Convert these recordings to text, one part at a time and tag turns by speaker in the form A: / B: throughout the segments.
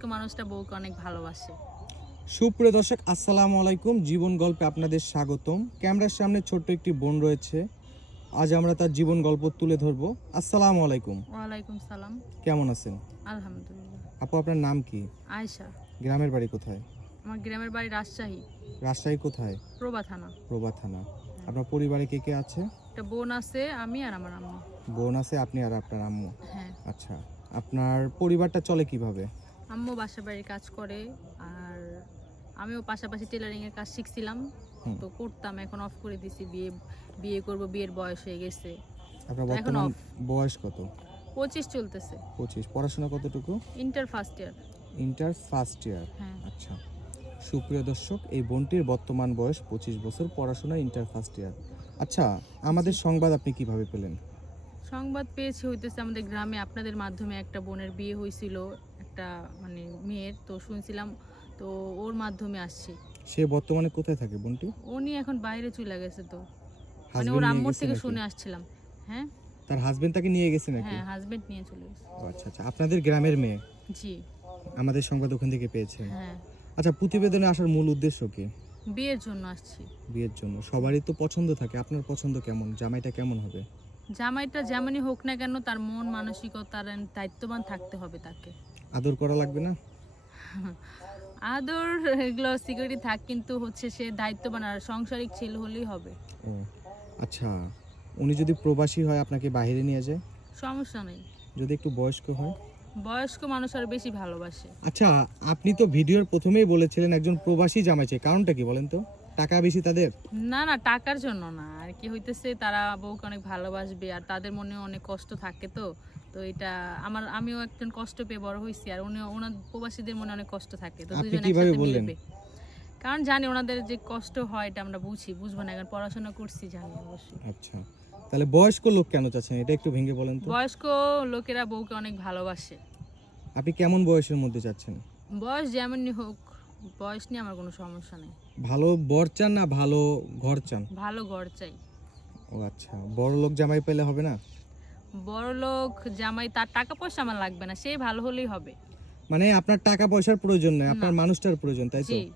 A: মানুষটা বউকে অনেক ভালোবাসে।
B: সুপ্রিয় দর্শক আসসালামু আলাইকুম। জীবন গল্পে আপনাদের স্বাগতম। ক্যামেরার সামনে ছোট্ট একটি বোন রয়েছে। আজ আমরা তার জীবন গল্প তুলে ধরবো। আসসালামু আলাইকুম।
A: ওয়ালাইকুম সালাম।
B: কেমন আছেন?
A: আলহামদুলিল্লাহ।
B: আপু আপনার নাম কি?
A: আয়শা।
B: গ্রামের বাড়ি কোথায়?
A: আমার গ্রামের বাড়ি রাজশাহী।
B: রাজশাহী কোথায়?
A: প্রভা থানা।
B: প্রভা থানা। আপনার পরিবারে কে কে আছে?
A: একটা বোন আছে আমি আর আমার আম্মু।
B: বোন আছে আপনি আর আপনার আম্মু।
A: হ্যাঁ।
B: আচ্ছা আপনার পরিবারটা চলে কীভাবে?
A: আম্মু বাসা বাড়ির কাজ করে আর আমিও পাশাপাশি টেলারিং এর কাজ শিখছিলাম। তো করতাম এখন অফ করে দিছি বিয়ে বিয়ে করব বিয়ের বয়স হয়ে গেছে।
B: আপনার
A: এখন
B: বর্তমান
A: off।
B: বয়স কত?
A: পঁচিশ চলতেছে।
B: পঁচিশ। পড়াশোনা কতটুকু?
A: Inter first year
B: inter first year
A: হ্যাঁ।
B: আচ্ছা। সুপ্রিয় দর্শক এই বোনটির বর্তমান বয়স পঁচিশ বছর পড়াশোনা ইন্টার ফার্স্ট ইয়ার আচ্ছা আমাদের সংবাদ আপনি কীভাবে পেলেন?
A: সংবাদ পেয়েছি হইতেছে আমাদের গ্রামে। আপনাদের মাধ্যমে একটা বোনের বিয়ে হয়েছিল একটা মানে মেয়ের তো শুনছিলাম তো ওর মাধ্যমে আসছি।
B: সে বর্তমানে কোথায় থাকে বোনটি?
A: উনি এখন বাইরে চলে গেছে তো। মানে ওর আম্মুর থেকে শুনে আসছিলাম। হ্যাঁ?
B: তার হাজবেন্ড তাকে নিয়ে গেছে নাকি?
A: হ্যাঁ হাজবেন্ড নিয়ে চলে গেছে।
B: আচ্ছা আচ্ছা। আপনাদের গ্রামের মেয়ে?
A: জি।
B: আমাদের সংবাদ ওখান থেকে পেয়েছে।
A: হ্যাঁ।
B: আচ্ছা প্রতিবেদনে আসার মূল উদ্দেশ্য কি?
A: বিয়ের জন্য আসছি।
B: বিয়ের জন্য। সবারই তো পছন্দ থাকে। আপনার পছন্দ কেমন? জামাইটা কেমন হবে?
A: জামাইটা যেমনই হোক না কেন তার মন মানসিকতার দায়িত্ববান থাকতে হবে তাকে।
B: আদর করা লাগবে না?
A: আদর এগুলো সিকিউরিটি থাক কিন্তু হচ্ছে সে দায়িত্ববান আর সংসারিক ছেলে হলেই হবে।
B: ও আচ্ছা। উনি যদি প্রবাসী হয় আপনাকে বাইরে নিয়ে যায়?
A: সমস্যা নেই।
B: যদি একটু বয়স্ক হয়?
A: বয়স্ক মানুষ আর বেশি ভালোবাসে।
B: আচ্ছা আপনি তো ভিডিওর প্রথমেই বলেছিলেন একজন প্রবাসী জামাই চাই। কারণটা কি বলেন তো? টাকা বেশি তাদের?
A: না না টাকার জন্য না। আর কি হইতেছে তারা বউকে অনেক ভালোবাসবে আর তাদের মনে অনেক কষ্ট থাকে তো। তো এটা আমার আমিও একজন কষ্ট পেয়ে বড় হয়েছি আর উনি ওনার প্রবাসীদের মনে অনেক কষ্ট থাকে। তো দুজন একসাথে? মিলবে। কারণ জানি ওনাদের যে কষ্ট হয় এটা আমরা বুঝি বুঝব না এখন পড়াশোনা করছি জানি অবশ্যই।
B: আচ্ছা। তাহলে বয়স্ক লোক কেন চাচ্ছেন? এটা একটু ভেঙে বলেন তো।
A: বয়স্ক লোকেরা বউকে অনেক ভালোবাসে।
B: আপনি কেমন বয়সের মধ্যে চাচ্ছেন?
A: বয়স যেমনই হোক বয়স নিয়ে আমার কোনো সমস্যা নেই।
B: ভালো বর চান না ভালো ঘর চান?
A: ভালো ঘর চাই।
B: ও আচ্ছা বড় লোক জামাই পেলে হবে না?
A: বড় লোক জামাই তার টাকা পয়সা আমার লাগবে না সেই ভালো হলেই হবে।
B: মানে আপনার টাকা পয়সার প্রয়োজন নাই আপনার মানুষটার প্রয়োজন তাই তো?
A: জি।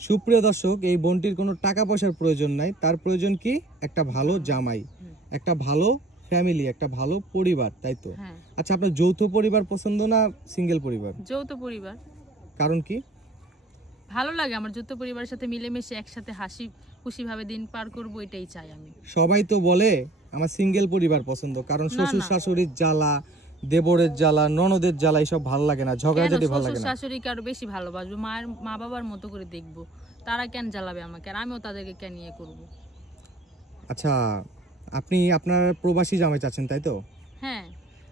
B: সুপ্রিয় দর্শক এই বোনটির কোনো টাকা পয়সার প্রয়োজন নাই তার প্রয়োজন কি? একটা ভালো জামাই একটা ভালো ফ্যামিলি একটা ভালো পরিবার তাই তো?
A: হ্যাঁ।
B: আচ্ছা আপনার যৌথ পরিবার পছন্দ না সিঙ্গেল পরিবার?
A: যৌথ পরিবার।
B: কারণ কি?
A: ভালো লাগে আমার যৌথ পরিবারের সাথে মিলেমিশে একসাথে হাসি খুশিভাবে দিন পার করব এটাই চাই আমি।
B: সবাই তো বলে আমার সিঙ্গেল পরিবার পছন্দ কারণ শ্বশুর শাশুড়ির জ্বালা দেবরের জ্বালা ননদের জ্বালা এইসব ভালো লাগে না ঝগড়া যদি ভালো লাগে না।
A: শাশুড়িকে আরও বেশি ভালোবাসবো? মায়ের মা বাবার মতো করে দেখব। তারা কেন জ্বালাবে আমাকে? আর আমিও তাদেরকে কেন ইয়ে করব?
B: আচ্ছা আপনি আপনার প্রবাসী জামাই চাচ্ছেন তাই তো?
A: হ্যাঁ।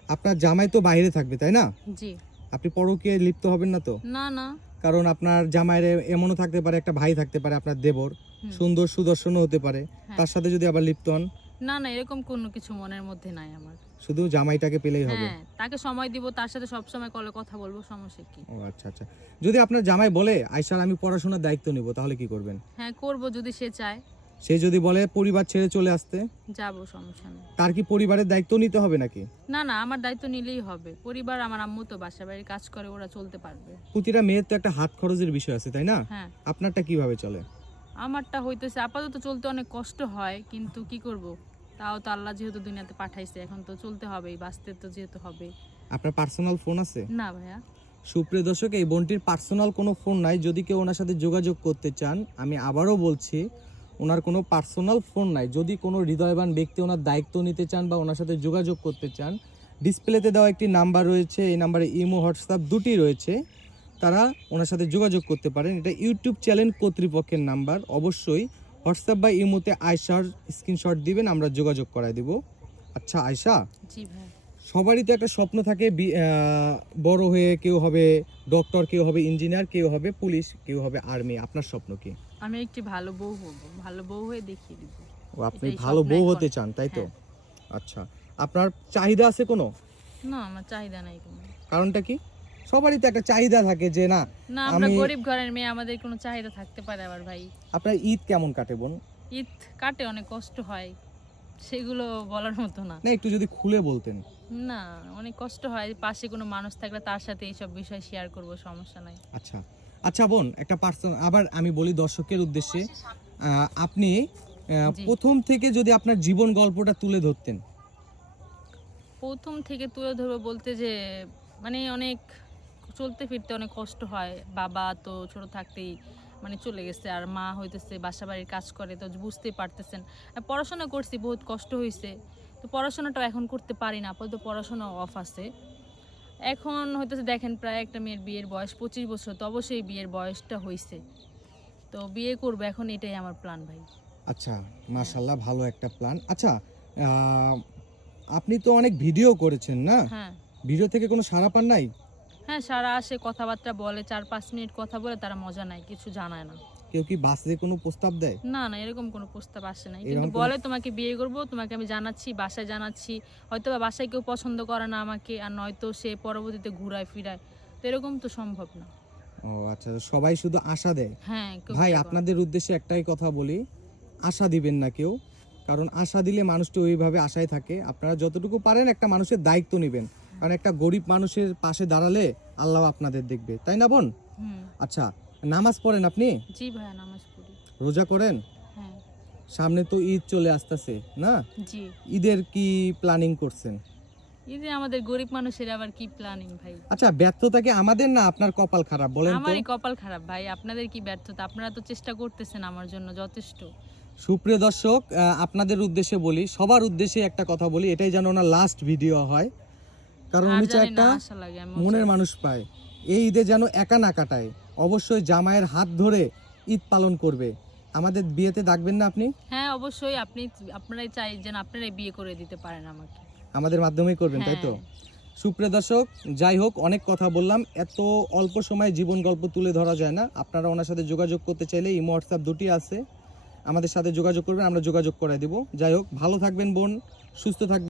B: আপনার জামাই তো বাইরে থাকবে তাই না?
A: জি।
B: আপনি পরকে লিপ্ত হবেন না তো?
A: না না।
B: কারণ আপনার জামাইরে এমনও থাকতে পারে একটা ভাই থাকতে পারে আপনার দেবর। সুন্দর সুদর্শনও হতে পারে।
A: হ্যাঁ।
B: তার সাথে যদি আবার লিপ্ত হন?
A: না না এরকম কোনো কিছু মনের মধ্যে নাই আমার।
B: শুধু জামাইটাকে পেলেই হবে।
A: হ্যাঁ তাকে সময় দিব তার সাথে সব সময় কলে কথা বলব সমস্যা কি?
B: ও আচ্ছা আচ্ছা। যদি আপনার জামাই বলে আইসার আমি পড়াশোনার দায়িত্ব নিব তাহলে কি করবেন?
A: হ্যাঁ করব যদি সে চায়।
B: সে যদি বলে পরিবার ছেড়ে চলে আসতে
A: যাব সমস্যা নেই।
B: তার কি পরিবারের দায়িত্ব নিতে হবে নাকি?
A: না না আমার দায়িত্ব নিলেই হবে। পরিবার আমার আম্মু তো বাসা বাড়ির কাজ করে ওরা চলতে পারবে।
B: প্রতিটা মেয়ের তো একটা হাত খরচের বিষয় আছে তাই না?
A: হ্যাঁ।
B: আপনারটা কীভাবে চলে?
A: আমারটা হইতেছে আপাতত চলতে অনেক কষ্ট হয় কিন্তু কি করব? তাও তো আল্লাহ যেহেতু দুনিয়াতে পাঠাইছে এখন তো চলতে হবেই বাঁচতে তো যেহেতু হবে।
B: আপনার পার্সোনাল ফোন আছে?
A: না ভাইয়া।
B: সুপ্রিয় দর্শক এই বোনটির পার্সোনাল কোনো ফোন নাই। যদি কেউ ওনার সাথে যোগাযোগ করতে চান আমি আবারও বলছি ওনার কোনো পার্সোনাল ফোন নাই। যদি কোনো হৃদয়বান ব্যক্তি ওনার দায়িত্ব নিতে চান বা ওনার সাথে যোগাযোগ করতে চান ডিসপ্লেতে দেওয়া একটি নাম্বার রয়েছে এই নাম্বারে ইমো হোয়াটসঅ্যাপ দুটি রয়েছে। তারা ওনার সাথে যোগাযোগ করতে পারেন। এটা ইউটিউব চ্যানেল কর্তৃপক্ষের নাম্বার। অবশ্যই হোয়াটসঅ্যাপ বা ইমোতে আয়সার স্ক্রিনশট দিবেন আমরা যোগাযোগ করায় দিব। আচ্ছা আয়সা সবারই তো একটা স্বপ্ন থাকে বড় হয়ে কেউ হবে ডক্টর কেউ হবে ইঞ্জিনিয়ার কেউ হবে পুলিশ কেউ হবে আর্মি আপনার স্বপ্ন কি?
A: আমি একটি ভালো বউ হব ভালো বউ হয়ে দেখিয়ে দিব।
B: ও আপনি
A: এটাই
B: ভালো
A: স্বপ্ন
B: বউ
A: এখন।
B: হতে চান তাই তো?
A: হ্যাঁ।
B: আচ্ছা আপনার চাহিদা আছে কোনো?
A: না আমার চাহিদা নাই কোনো।
B: কারণটা কি? সবারই তো একটা চাহিদা থাকে যে না
A: না আমরা
B: আমি-
A: গরিব ঘরের মেয়ে আমাদের কোনো চাহিদা থাকতে পারে আবার ভাই।
B: আপনার ঈদ কেমন কাটে বোন?
A: ঈদ কাটে অনেক কষ্ট হয়। সেগুলো বলার মতো না।
B: না একটু যদি খুলে বলতেন।
A: না অনেক কষ্ট হয়। পাশে কোনো মানুষ থাকলে তার সাথে এইসব বিষয় শেয়ার করব সমস্যা নাই।
B: আচ্ছা আচ্ছা বোন একটা পার্সন আবার আমি বলি দর্শকের উদ্দেশ্যে আপনি প্রথম থেকে যদি আপনার জীবন গল্পটা তুলে ধরতেন।
A: প্রথম থেকে তুলে ধরবো বলতে যে মানে অনেক চলতে ফিরতে অনেক কষ্ট হয়। বাবা তো ছোট থাকতেই মানে চলে গেছে আর মা হইতেছে বাসা বাড়ির কাজ করে তো বুঝতেই পারতেছেন। পড়াশোনা করছি বহুত কষ্ট হয়েছে তো পড়াশোনাটাও এখন করতে পারি না আপাতত পড়াশোনা অফ আছে। এখন হইতেছে দেখেন প্রায় একটা মেয়ের বিয়ের বয়স পঁচিশ বছর তো অবশ্যই বিয়ের বয়সটা হয়েছে তো বিয়ে করব এখন এটাই আমার প্ল্যান ভাই।
B: আচ্ছা মাশাল্লাহ ভালো একটা প্ল্যান আচ্ছা আপনি তো অনেক ভিডিও করেছেন না?
A: হ্যাঁ।
B: ভিডিও থেকে কোনো সাড়া পান নাই?
A: হ্যাঁ সারা আসে কথাবার্তা বলে চার পাঁচ মিনিট কথা বলে তারা মজা নাই কিছু জানায় না।
B: কেউ কি বাসে কোনো প্রস্তাব দেয়?
A: না না এরকম কোনো প্রস্তাব আসে নাই। কিন্তু বলে তোমাকে বিয়ে করব তোমাকে আমি জানাচ্ছি বাসায় জানাচ্ছি। হয়তো বা বাসায় কেউ পছন্দ করে না আমাকে আর নয়তো সে পরবর্তীতে ঘুরায় ফিরায়। তো এরকম তো সম্ভব না।
B: ও আচ্ছা সবাই শুধু আশা দেয়?
A: হ্যাঁ
B: ভাই আপনাদের উদ্দেশ্যে একটাই কথা বলি আশা দিবেন না কেউ। কারণ আশা দিলে মানুষটি ওইভাবে আশায় থাকে। আপনারা যতটুকু পারেন একটা মানুষের দায়িত্ব নেবেন। কারণ একটা গরিব মানুষের পাশে দাঁড়ালে আল্লাহ আপনাদের দেখবে। তাই না বোন?
A: হুম।
B: আচ্ছা নামাজ পড়েন আপনি?
A: জি ভাইয়া নামাজ পড়ি।
B: রোজা করেন?
A: হ্যাঁ।
B: সামনে তো ঈদ চলে আসতেছে না?
A: জি।
B: ঈদের কি প্ল্যানিং করছেন?
A: যে আমাদের গরিব মানুষের আবার কি প্ল্যানিং ভাই?
B: আচ্ছা ব্যর্থতা কি আমাদের না আপনার কপাল খারাপ বলেন তো?
A: আমারই কপাল খারাপ ভাই আপনাদের কি ব্যর্থতা? আপনারা তো চেষ্টা করতেছেন আমার জন্য যথেষ্ট।
B: সুপ্রিয় দর্শক আপনাদের উদ্দেশ্যে বলি সবার উদ্দেশ্যে একটা কথা বলি এটাই যেন না লাস্ট ভিডিও হয়। কারণ একটা মনের মানুষ পায় এই ঈদে যেন একা না কাটায়। অবশ্যই জামাইয়ের হাত ধরে ঈদ পালন করবে। আমাদের বিয়েতে ডাকবেন না আপনি?
A: হ্যাঁ অবশ্যই। আপনি আপনারাই চাই যেন আপনারাই বিয়ে করে দিতে পারেন আমাকে।
B: আমাদের মাধ্যমেই করবেন তাই তো?
A: হ্যাঁ।
B: সুপ্রিয় দর্শক যাই হোক অনেক কথা বললাম। এত অল্প সময়ে জীবন গল্প তুলে ধরা যায় না। আপনারা ওনার সাথে যোগাযোগ করতে চাইলে ইমো হোয়াটসঅ্যাপ দুটি আছে। আমাদের সাথে যোগাযোগ করবেন আমরা যোগাযোগ করে দিব। যাই হোক ভালো থাকবেন বোন সুস্থ থাকবেন।